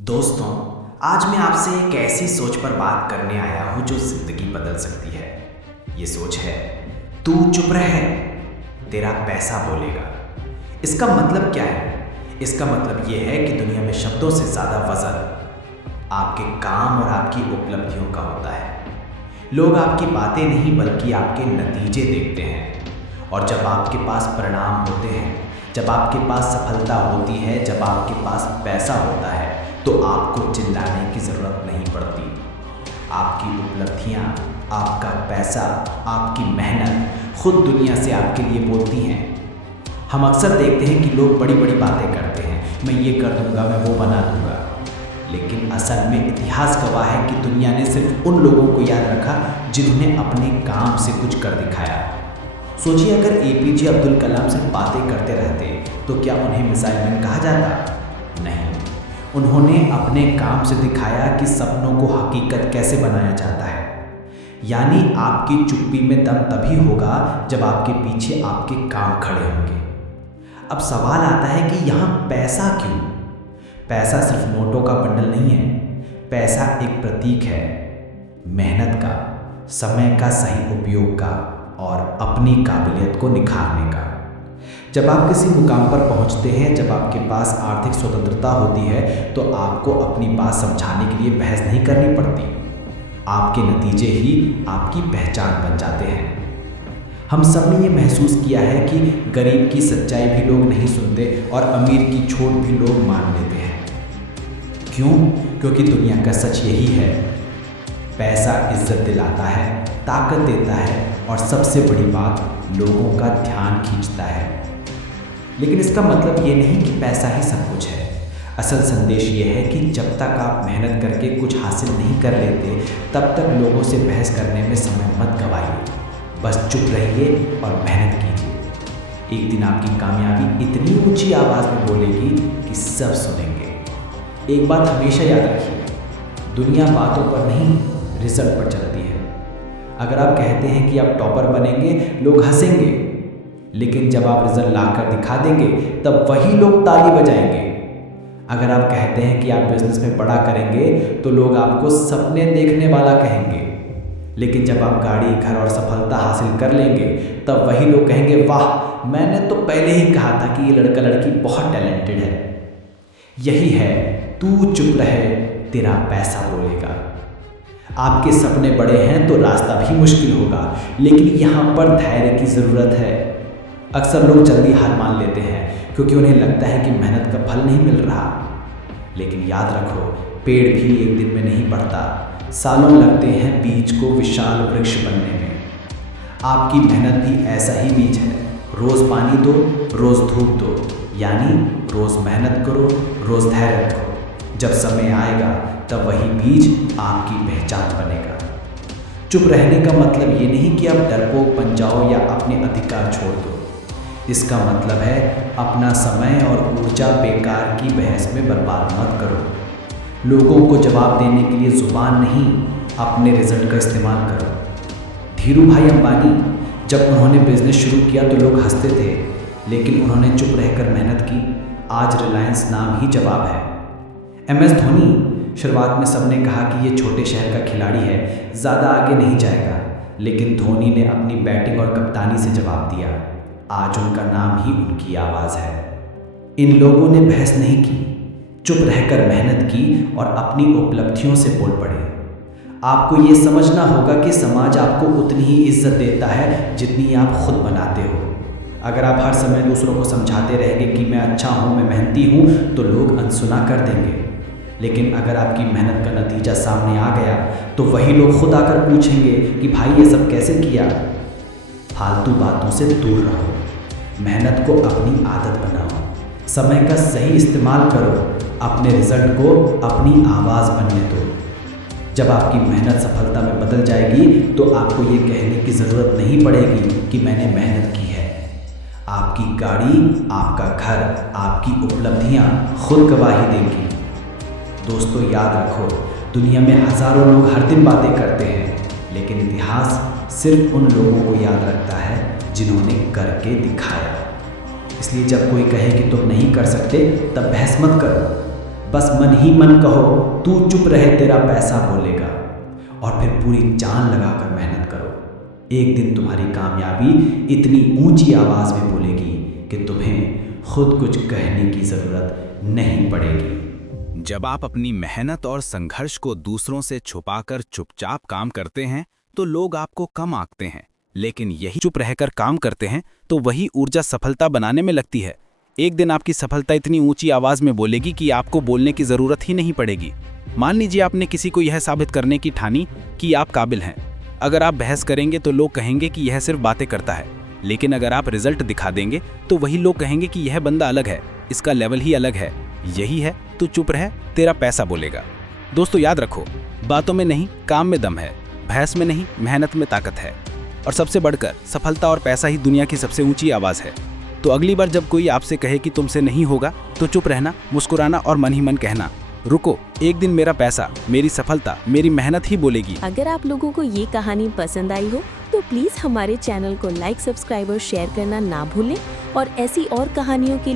दोस्तों, आज मैं आपसे एक ऐसी सोच पर बात करने आया हूं जो जिंदगी बदल सकती है। ये सोच है, तू चुप रह, तेरा पैसा बोलेगा। इसका मतलब क्या है? इसका मतलब ये है कि दुनिया में शब्दों से ज्यादा वजन आपके काम और आपकी उपलब्धियों का होता है। लोग आपकी बातें नहीं बल्कि आपके नतीजे देखते हैं। और जब आपके पास परिणाम होते हैं, जब आपके पास सफलता होती है, जब आपके पास पैसा होता है, तो आपको चिल्लाने की ज़रूरत नहीं पड़ती। आपकी उपलब्धियाँ, आपका पैसा, आपकी मेहनत खुद दुनिया से आपके लिए बोलती हैं। हम अक्सर देखते हैं कि लोग बड़ी बड़ी बातें करते हैं, मैं ये कर दूंगा, मैं वो बना दूंगा। लेकिन असल में इतिहास गवाह है कि दुनिया ने सिर्फ उन लोगों को याद रखा जिन्होंने अपने काम से कुछ कर दिखाया। सोचिए, अगर एपीजे अब्दुल कलाम सिर्फ बातें करते रहते तो क्या उन्हें मिसाइल मैन कहा जाता? नहीं, उन्होंने अपने काम से दिखाया कि सपनों को हकीकत कैसे बनाया जाता है। यानी आपकी चुप्पी में दम तभी होगा जब आपके पीछे आपके काम खड़े होंगे। अब सवाल आता है कि यहाँ पैसा क्यों? पैसा सिर्फ नोटों का बंडल नहीं है। पैसा एक प्रतीक है मेहनत का, समय का सही उपयोग का और अपनी काबिलियत को निखारने का। जब आप किसी मुकाम पर पहुंचते हैं, जब आपके पास आर्थिक स्वतंत्रता होती है, तो आपको अपनी बात समझाने के लिए बहस नहीं करनी पड़ती। आपके नतीजे ही आपकी पहचान बन जाते हैं। हम सब ने ये महसूस किया है कि गरीब की सच्चाई भी लोग नहीं सुनते और अमीर की छोट भी लोग मान लेते हैं। क्यों? क्योंकि दुनिया का सच यही है, पैसा इज्जत दिलाता है, ताकत देता है और सबसे बड़ी बात, लोगों का ध्यान खींचता है। लेकिन इसका मतलब ये नहीं कि पैसा ही सब कुछ है। असल संदेश ये है कि जब तक आप मेहनत करके कुछ हासिल नहीं कर लेते, तब तक लोगों से बहस करने में समय मत गवाइए। बस चुप रहिए और मेहनत कीजिए। एक दिन आपकी कामयाबी इतनी ऊंची आवाज़ में बोलेगी कि सब सुनेंगे। एक बात हमेशा याद रखिए, दुनिया बातों पर नहीं, रिजल्ट पर चलती है। अगर आप कहते हैं कि आप टॉपर बनेंगे, लोग हंसेंगे, लेकिन जब आप रिजल्ट लाकर दिखा देंगे, तब वही लोग ताली बजाएंगे। अगर आप कहते हैं कि आप बिजनेस में बड़ा करेंगे, तो लोग आपको सपने देखने वाला कहेंगे, लेकिन जब आप गाड़ी, घर और सफलता हासिल कर लेंगे, तब वही लोग कहेंगे, वाह, मैंने तो पहले ही कहा था कि ये लड़का लड़की बहुत टैलेंटेड है। यही है, तू चुप रहे, तेरा पैसा बोलेगा। आपके सपने बड़े हैं तो रास्ता भी मुश्किल होगा, लेकिन यहाँ पर धैर्य की ज़रूरत है। अक्सर लोग जल्दी हार मान लेते हैं क्योंकि उन्हें लगता है कि मेहनत का फल नहीं मिल रहा। लेकिन याद रखो, पेड़ भी एक दिन में नहीं बढ़ता, सालों लगते हैं बीज को विशाल वृक्ष बनने में। आपकी मेहनत भी ऐसा ही बीज है। रोज़ पानी दो, रोज़ धूप दो, यानी रोज़ मेहनत करो, रोज़ धैर्य रखो। जब समय आएगा, तब वही बीज आपकी पहचान बनेगा। चुप रहने का मतलब ये नहीं कि आप डरपोक बन जाओ या अपने अधिकार छोड़ दो। इसका मतलब है अपना समय और ऊर्जा बेकार की बहस में बर्बाद मत करो। लोगों को जवाब देने के लिए जुबान नहीं, अपने रिजल्ट का इस्तेमाल करो। धीरूभाई अंबानी, जब उन्होंने बिजनेस शुरू किया तो लोग हंसते थे, लेकिन उन्होंने चुप रहकर मेहनत की। आज रिलायंस नाम ही जवाब है। MS धोनी, शुरुआत में सबने कहा कि ये छोटे शहर का खिलाड़ी है, ज़्यादा आगे नहीं जाएगा, लेकिन धोनी ने अपनी बैटिंग और कप्तानी से जवाब दिया। आज उनका नाम ही उनकी आवाज़ है। इन लोगों ने बहस नहीं की, चुप रहकर मेहनत की और अपनी उपलब्धियों से बोल पड़े। आपको ये समझना होगा कि समाज आपको उतनी ही इज्जत देता है जितनी आप खुद बनाते हो। अगर आप हर समय दूसरों को समझाते रहेंगे कि मैं अच्छा हूँ, मैं मेहनती हूँ, तो लोग अनसुना कर देंगे। लेकिन अगर आपकी मेहनत का नतीजा सामने आ गया, तो वही लोग खुद आकर पूछेंगे कि भाई ये सब कैसे किया। फालतू बातों से दूर रहो, मेहनत को अपनी आदत बनाओ, समय का सही इस्तेमाल करो, अपने रिजल्ट को अपनी आवाज़ बनने दो। जब आपकी मेहनत सफलता में बदल जाएगी, तो आपको ये कहने की ज़रूरत नहीं पड़ेगी कि मैंने मेहनत की है। आपकी गाड़ी, आपका घर, आपकी उपलब्धियाँ खुद गवाही देंगी। दोस्तों, याद रखो, दुनिया में हज़ारों लोग हर दिन बातें करते हैं, लेकिन इतिहास सिर्फ उन लोगों को याद रखता है जिन्होंने करके दिखाया। इसलिए जब कोई कहे कि तुम नहीं कर सकते, तब बहस मत करो। बस मन ही मन कहो तू चुप रहे तेरा पैसा बोलेगा, और फिर पूरी जान लगाकर मेहनत करो। एक दिन तुम्हारी कामयाबी इतनी ऊंची आवाज में बोलेगी कि तुम्हें खुद कुछ कहने की जरूरत नहीं पड़ेगी। जब आप अपनी मेहनत और संघर्ष को दूसरों से छुपाकर चुपचाप काम करते हैं तो लोग आपको कम आंकते हैं, लेकिन यही चुप रहकर काम करते हैं तो वही ऊर्जा सफलता बनाने में लगती है। एक दिन आपकी सफलता इतनी ऊंची आवाज में बोलेगी कि आपको बोलने की जरूरत ही नहीं पड़ेगी। मान लीजिए आपने किसी को यह साबित करने की ठानी कि आप काबिल हैं। अगर आप बहस करेंगे तो लोग कहेंगे कि यह सिर्फ बातें करता है, लेकिन अगर आप रिजल्ट दिखा देंगे तो वही लोग कहेंगे कि यह बंदा अलग है, इसका लेवल ही अलग है। यही है तो चुप रह तेरा पैसा बोलेगा। दोस्तों याद रखो, बातों में नहीं काम में दम है, बहस में नहीं मेहनत में ताकत है, और सबसे बढ़कर सफलता और पैसा ही दुनिया की सबसे ऊंची आवाज़ है। तो अगली बार जब कोई आपसे कहे कि तुमसे नहीं होगा तो चुप रहना, मुस्कुराना और मन ही मन कहना, रुको, एक दिन मेरा पैसा, मेरी सफलता, मेरी मेहनत ही बोलेगी। अगर आप लोगों को ये कहानी पसंद आई हो तो प्लीज हमारे चैनल को लाइक, सब्सक्राइब और शेयर करना ना भूलें, और ऐसी और कहानियों के